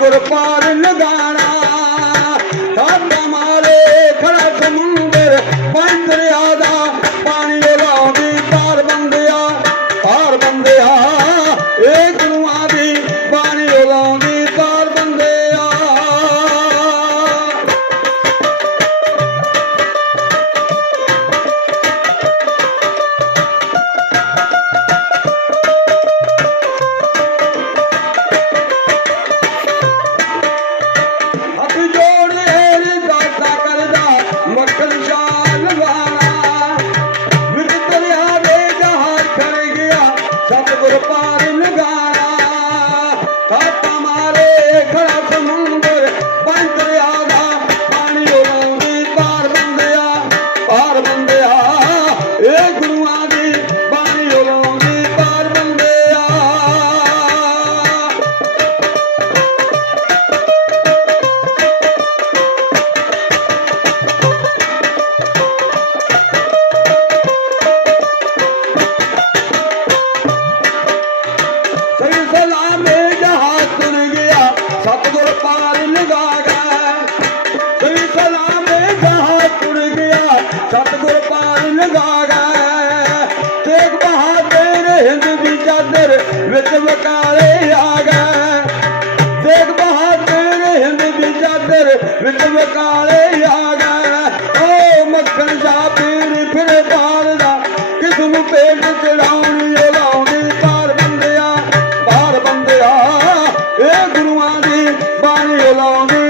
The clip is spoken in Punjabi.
पर पार लगा ਨਗਾਰਾ ਤੇਗ ਬਹਾਦਰ ਹਿੰਦ ਵੀ ਚਾਦਰ ਵਿੱਚ ਵਕਾਲੇ ਆ ਗਏ। ਤੇਗ ਬਹਾਦਰ ਹਿੰਦ ਵੀ ਚਾਦਰ ਵਿੱਚ ਵਕਾਲੇ ਆ ਗਏ। ਓ ਮੱਖਣ ਦਾ ਪੀਰ ਫਿਰ ਬਾਲ ਦਾ ਕਿਸ ਪੇਟ ਚੜਾਉਣ ਇਹ ਲਾਉਂਦੇ ਬੰਦਿਆ ਪਾਰ ਬੰਦਿਆ। ਇਹ ਗੁਰੂਆਂ ਦੀ ਬਾਣੀ ਲਾਉਂਦੇ